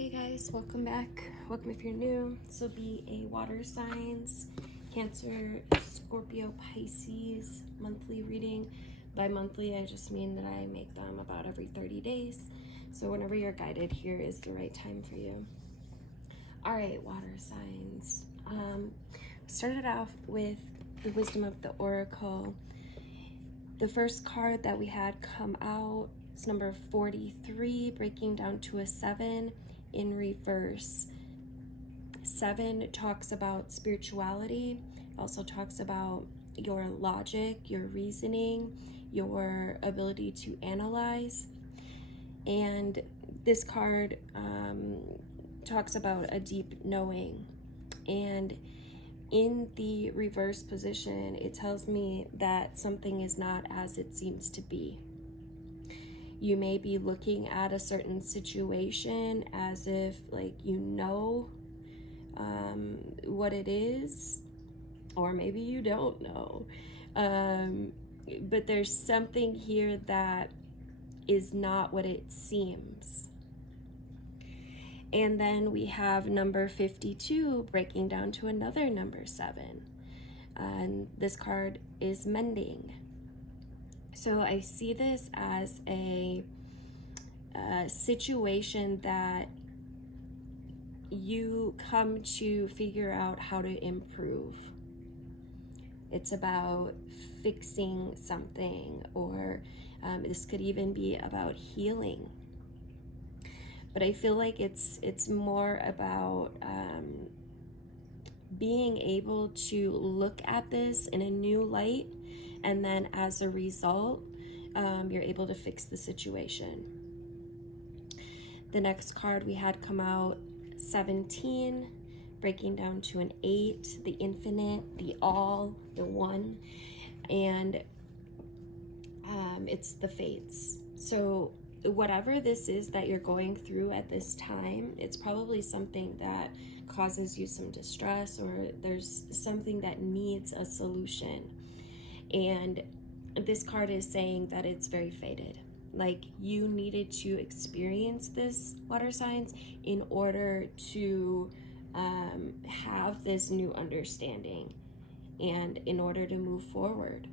Hey guys, welcome back. Welcome if you're new. This will be a water signs, Cancer, Scorpio, Pisces monthly reading. By monthly, I just mean that I make them about every 30 days. So whenever you're guided, here is the right time for you. All right, water signs. Started off with the Wisdom of the Oracle. The first card that we had come out is number 43, breaking down to a 7 in reverse. 7 talks about spirituality, also talks about your logic, your reasoning, your ability to analyze. And this card talks about a deep knowing. And in the reverse position, it tells me that something is not as it seems to be. You may be looking at a certain situation as if, like, you know what it is, or maybe you don't know. But there's something here that is not what it seems. And then we have number 52 breaking down to another number 7. And this card is mending. So I see this as a situation that you come to figure out how to improve. It's about fixing something, or this could even be about healing. But I feel like it's more about being able to look at this in a new light, and then as a result, you're able to fix the situation. The next card we had come out, 17, breaking down to an 8, the infinite, the all, the one, and it's the fates. So whatever this is that you're going through at this time, it's probably something that causes you some distress, or there's something that needs a solution. And this card is saying that it's very fated. Like, you needed to experience this, water signs, in order to have this new understanding and in order to move forward.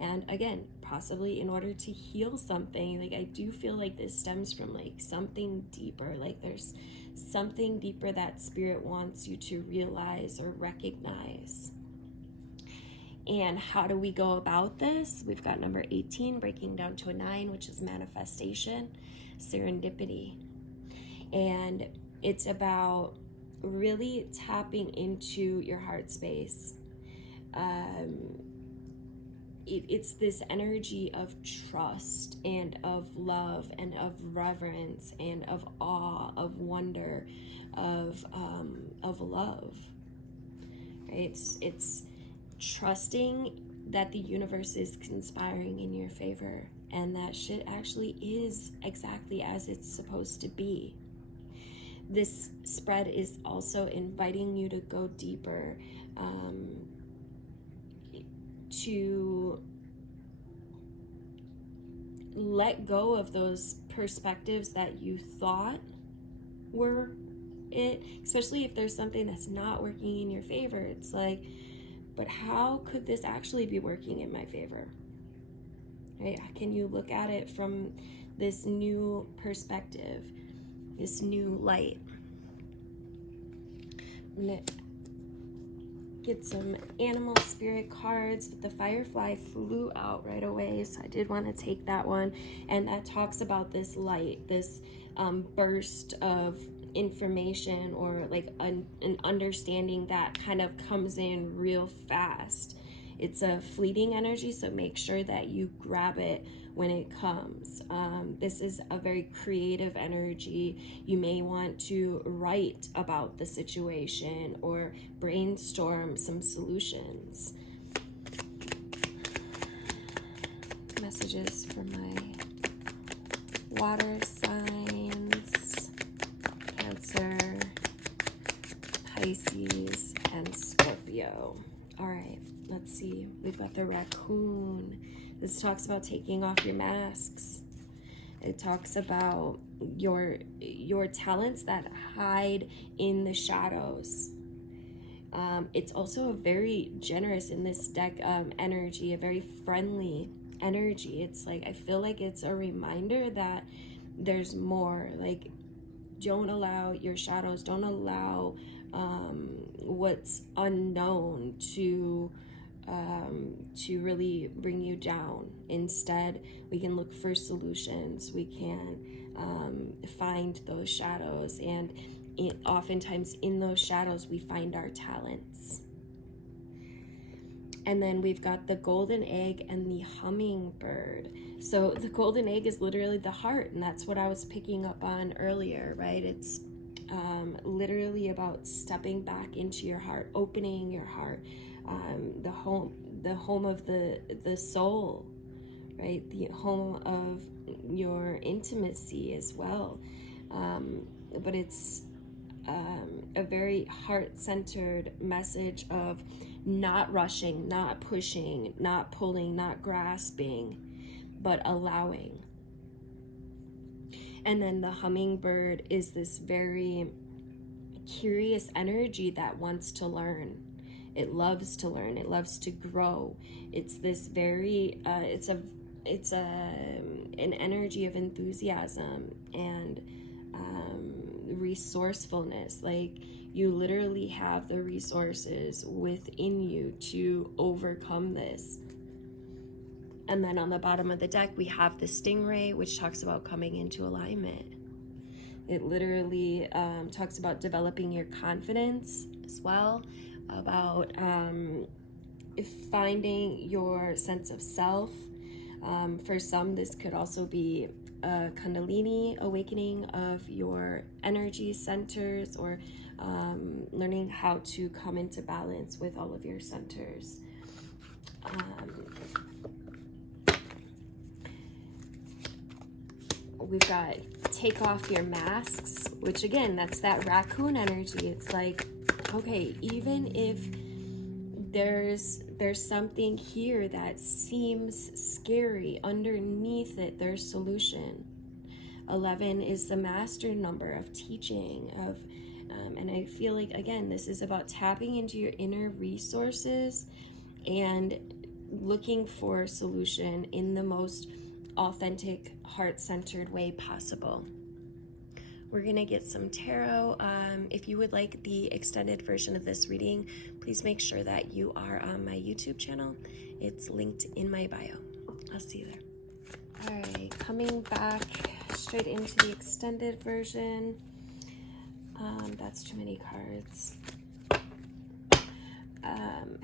And again, possibly in order to heal something. Like, I do feel like this stems from like something deeper. Like, there's something deeper that spirit wants you to realize or recognize. And how do we go about this? We've got number 18 breaking down to a 9, which is manifestation, serendipity. And it's about really tapping into your heart space. It's this energy of trust and of love and of reverence and of awe, of wonder, of love. Right? It's trusting that the universe is conspiring in your favor, and that shit actually is exactly as it's supposed to be. This spread is also inviting you to go deeper, to let go of those perspectives that you thought were it, especially if there's something that's not working in your favor. It's like, but how could this actually be working in my favor? Right? Can you look at it from this new perspective, this new light? I'm gonna get some animal spirit cards. The firefly flew out right away, so I did want to take that one. And that talks about this light, this burst of information, or like an understanding that kind of comes in real fast. It's a fleeting energy, so make sure that you grab it when it comes. This is a very creative energy. You may want to write about the situation or brainstorm some solutions. Messages for my water signs, Cancer, Pisces, and Scorpio. All right, let's see. We've got the raccoon. This talks about taking off your masks. It talks about your talents that hide in the shadows. It's also a very generous in this deck energy, a very friendly energy. It's like, I feel like it's a reminder that there's more. Like, don't allow your shadows, don't allow what's unknown to really bring you down. Instead, we can look for solutions. We can find those shadows, and oftentimes in those shadows we find our talents. And then we've got the golden egg and the hummingbird. So the golden egg is literally the heart, and that's what I was picking up on earlier, right? It's literally about stepping back into your heart, opening your heart, the home of the soul, right? The home of your intimacy as well. But it's a very heart-centered message of not rushing, not pushing, not pulling, not grasping, but allowing. And then the hummingbird is this very curious energy that wants to learn. It loves to learn. It loves to grow. It's this very it's an energy of enthusiasm and resourcefulness. Like, you literally have the resources within you to overcome this. And then on the bottom of the deck, we have the stingray, which talks about coming into alignment. It literally talks about developing your confidence as well, about finding your sense of self. For some, this could also be a Kundalini awakening of your energy centers, or learning how to come into balance with all of your centers. We've got take off your masks, which again, that's that raccoon energy. It's like, okay, even if there's something here that seems scary, underneath it there's solution. 11 is the master number of teaching, of and I feel like, again, this is about tapping into your inner resources and looking for a solution in the most authentic, heart-centered way possible. We're gonna get some tarot. If you would like the extended version of this reading, please make sure that you are on my YouTube channel. It's linked in my bio. I'll see you there. All right, coming back straight into the extended version. That's too many cards.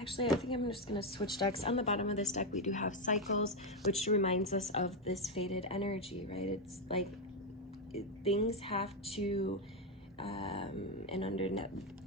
Actually, I think I'm just going to switch decks. On the bottom of this deck, we do have cycles, which reminds us of this faded energy, right? It's like things have to, and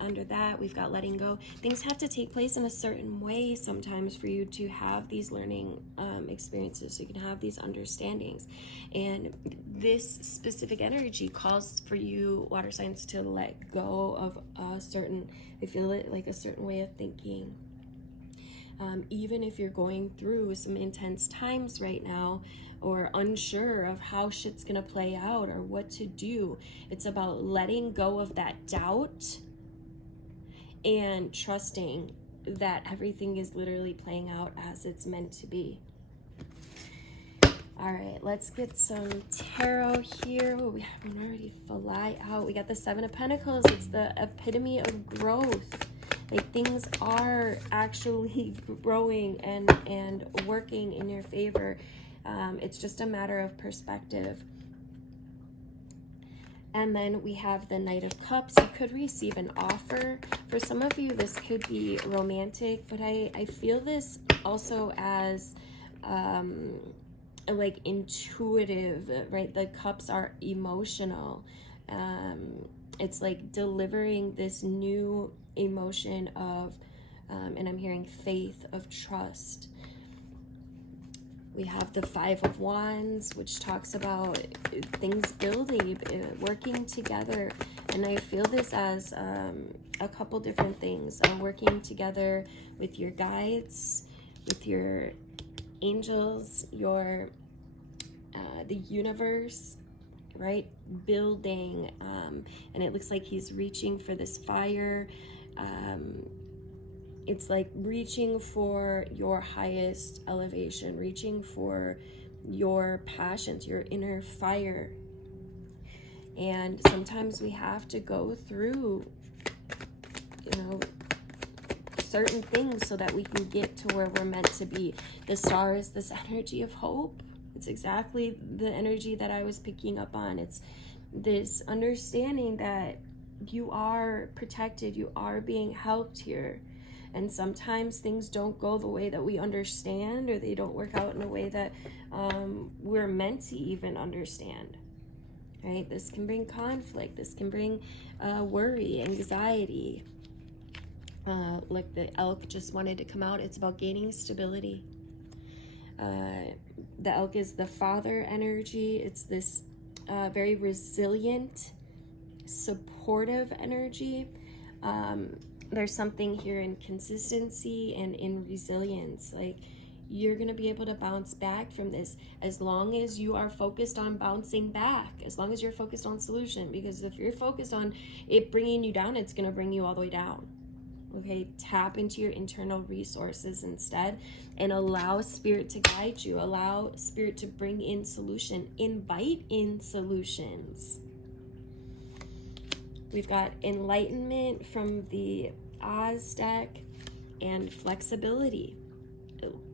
under that, we've got letting go. Things have to take place in a certain way sometimes for you to have these learning experiences, so you can have these understandings. And this specific energy calls for you, water signs, to let go of a certain, I feel it like a certain way of thinking. Even if you're going through some intense times right now, or unsure of how shit's gonna play out or what to do, it's about letting go of that doubt and trusting that everything is literally playing out as it's meant to be. All right, let's get some tarot here. Oh, we have one already fly out. We got the Seven of Pentacles. It's the epitome of growth. Like, things are actually growing and working in your favor. It's just a matter of perspective. And then we have the Knight of Cups. You could receive an offer. For some of you, this could be romantic, but I feel this also as like intuitive, right? The cups are emotional. It's like delivering this new emotion of, and I'm hearing faith, of trust. We have the Five of Wands, which talks about things building, working together. And I feel this as a couple different things. Working together with your guides, with your angels, your the universe, right? Building, and it looks like he's reaching for this fire. It's like reaching for your highest elevation, reaching for your passions, your inner fire. And sometimes we have to go through, certain things so that we can get to where we're meant to be. The star is this energy of hope. It's exactly the energy that I was picking up on. It's this understanding that you are protected, you are being helped here. And sometimes things don't go the way that we understand, or they don't work out in a way that we're meant to even understand, right? This can bring conflict. This can bring worry, anxiety. Like the elk just wanted to come out. It's about gaining stability. The elk is the father energy. It's this very resilient, supportive energy. There's something here in consistency and in resilience. Like, you're going to be able to bounce back from this as long as you are focused on bouncing back, as long as you're focused on solution. Because if you're focused on it bringing you down, it's going to bring you all the way down. Okay, tap into your internal resources instead and allow spirit to guide you. Allow spirit to bring in solution. Invite in solutions. We've got enlightenment from the Oz deck and flexibility.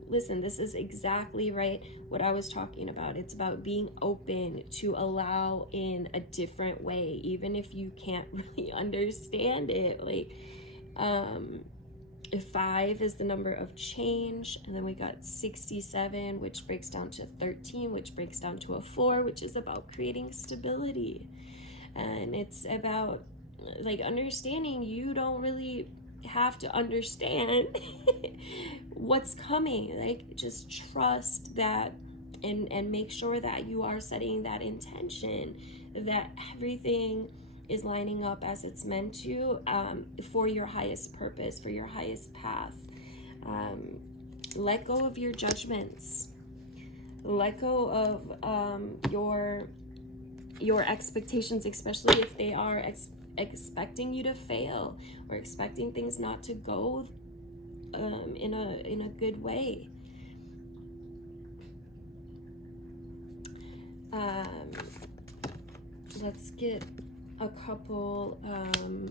Listen, this is exactly right what I was talking about. It's about being open to allow in a different way, even if you can't really understand it. Like, 5 is the number of change, and then we got 67, which breaks down to 13, which breaks down to a 4, which is about creating stability. And it's about like understanding you don't really have to understand what's coming. Like, just trust that and make sure that you are setting that intention, that everything is lining up as it's meant to, for your highest purpose, for your highest path. Let go of your judgments. Let go of your expectations, especially if they are expecting you to fail or expecting things not to go in a good way. Let's get a couple.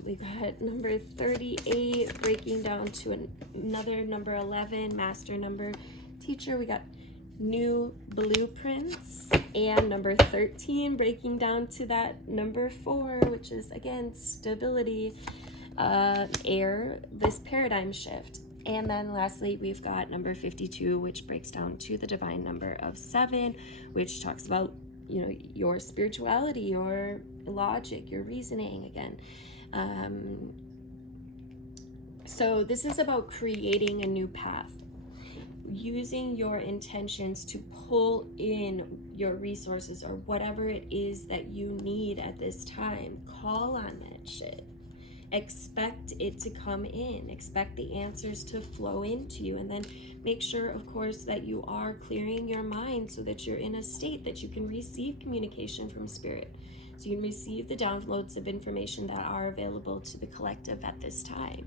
We got number 38 breaking down to another number 11, master number teacher. We got new blueprints, and number 13 breaking down to that number 4, which is again stability, air, this paradigm shift. And then lastly, we've got number 52, which breaks down to the divine number of 7, which talks about, your spirituality, your logic, your reasoning again. So this is about creating a new path, using your intentions to pull in your resources or whatever it is that you need at this time. Call on that shit. Expect it to come in. Expect the answers to flow into you. And then make sure, of course, that you are clearing your mind so that you're in a state that you can receive communication from spirit. So you can receive the downloads of information that are available to the collective at this time.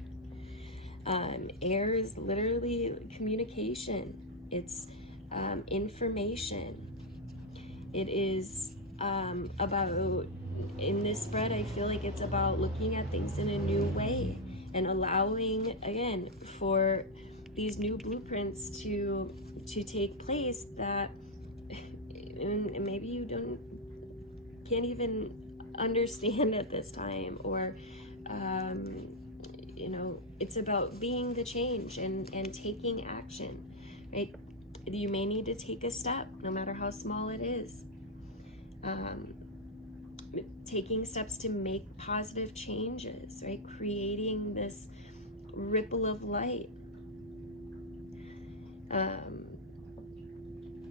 Air is literally communication. It's information. It is about, in this spread, I feel like it's about looking at things in a new way and allowing, again, for these new blueprints to take place that maybe you can't even understand at this time, or it's about being the change and taking action, right? You may need to take a step, no matter how small it is. Taking steps to make positive changes, right? Creating this ripple of light.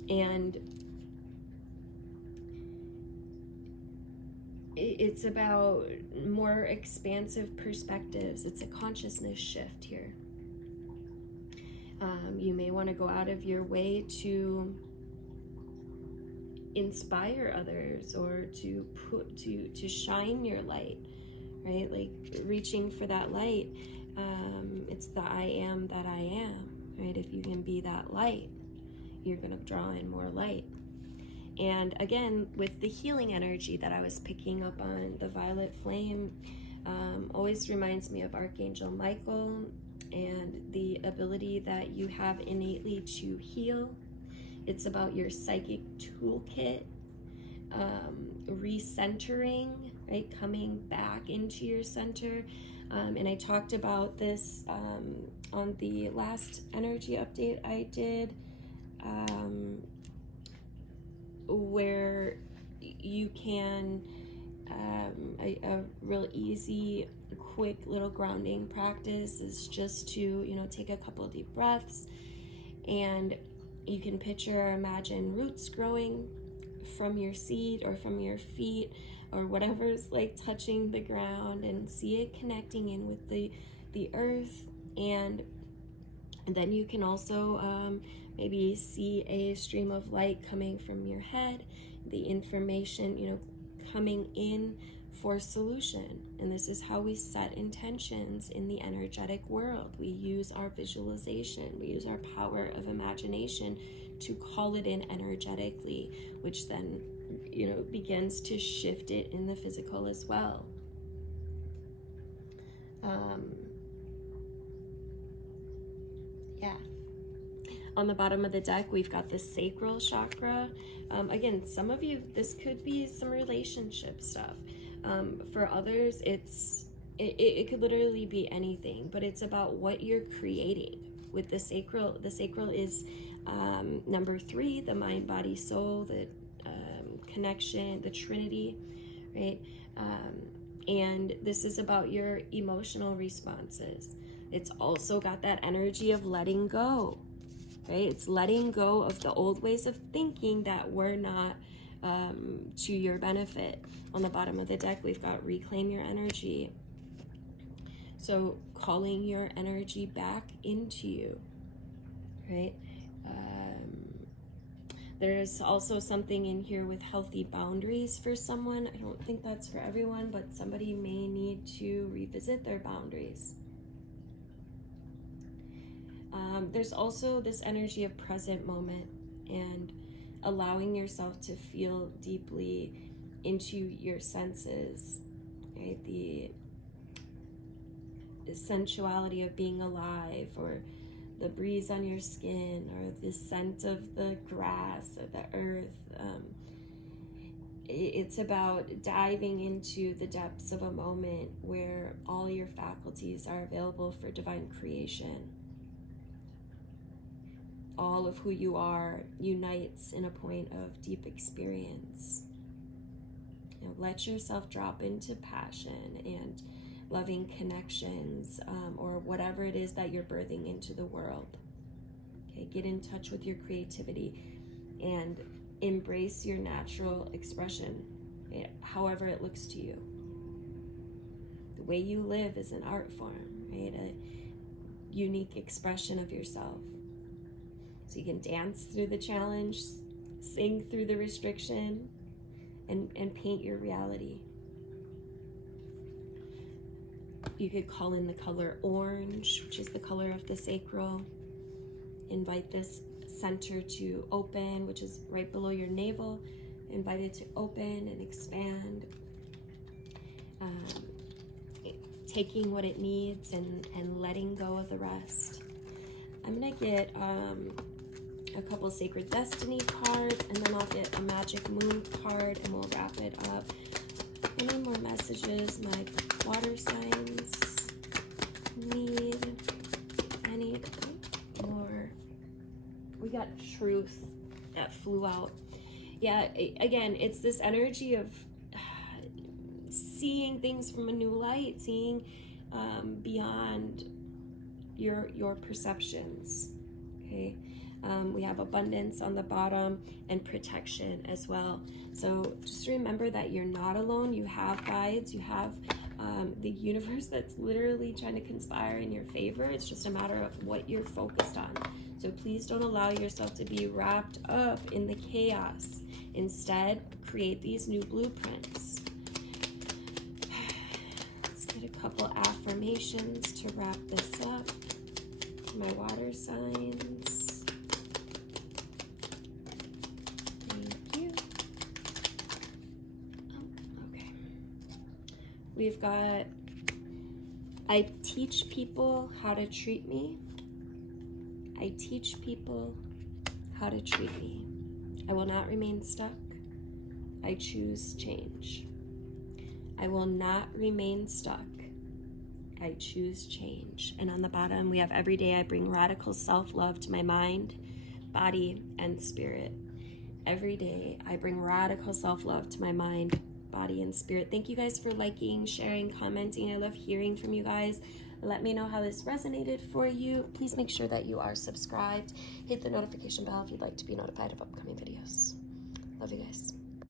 And it's about more expansive perspectives. It's a consciousness shift here. You may want to go out of your way to inspire others, or to shine your light, right? Like reaching for that light. It's the I am that I am, right? If you can be that light, you're going to draw in more light. And again, with the healing energy that I was picking up on, the violet flame always reminds me of Archangel Michael and the ability that you have innately to heal. It's about your psychic toolkit, recentering, right? Coming back into your center. And I talked about this on the last energy update I did, where you can, a real easy, quick little grounding practice is just to, you know, take a couple deep breaths, and you can picture or imagine roots growing from your seat or from your feet or whatever's like touching the ground, and see it connecting in with the earth. And then you can also maybe see a stream of light coming from your head, the information, you know, coming in for solution. And this is how we set intentions in the energetic world. We use our visualization, we use our power of imagination to call it in energetically, which then, you know, begins to shift it in the physical as well. Yeah. On the bottom of the deck, we've got the sacral chakra. Again, some of you, this could be some relationship stuff. For others, it could literally be anything, but it's about what you're creating with the sacral. The sacral is number 3, the mind, body, soul, the connection, the Trinity, right? And this is about your emotional responses. It's also got that energy of letting go, right? It's letting go of the old ways of thinking that were not to your benefit. On the bottom of the deck, we've got reclaim your energy. So calling your energy back into you, right? There's also something in here with healthy boundaries for someone. I don't think that's for everyone, but somebody may need to revisit their boundaries. There's also this energy of present moment and allowing yourself to feel deeply into your senses, right? The sensuality of being alive, or the breeze on your skin, or the scent of the grass or the earth. It's about diving into the depths of a moment where all your faculties are available for divine creation. All of who you are unites in a point of deep experience. You know, let yourself drop into passion and loving connections, or whatever it is that you're birthing into the world. Okay, get in touch with your creativity and embrace your natural expression, however it looks to you. The way you live is an art form, right? A unique expression of yourself. So you can dance through the challenge, sing through the restriction, and paint your reality. You could call in the color orange, which is the color of the sacral. Invite this center to open, which is right below your navel. Invite it to open and expand. Taking what it needs and letting go of the rest. I'm going to get a couple Sacred Destiny cards, and then I'll get a Magic Moon card, and we'll wrap it up. Any more messages my water signs need? Any more? We got truth that flew out. Yeah, again, it's this energy of seeing things from a new light, seeing beyond your perceptions. Okay. We have abundance on the bottom and protection as well. So just remember that you're not alone. You have guides. You have the universe that's literally trying to conspire in your favor. It's just a matter of what you're focused on. So please don't allow yourself to be wrapped up in the chaos. Instead, create these new blueprints. Let's get a couple affirmations to wrap this up. My water signs. Thank you. Oh, okay. We've got, I teach people how to treat me. I teach people how to treat me. I will not remain stuck. I choose change. I will not remain stuck. I choose change. And on the bottom, we have every day I bring radical self-love to my mind, body, and spirit. Every day I bring radical self-love to my mind, body, and spirit. Thank you guys for liking, sharing, commenting. I love hearing from you guys. Let me know how this resonated for you. Please make sure that you are subscribed. Hit the notification bell if you'd like to be notified of upcoming videos. Love you guys.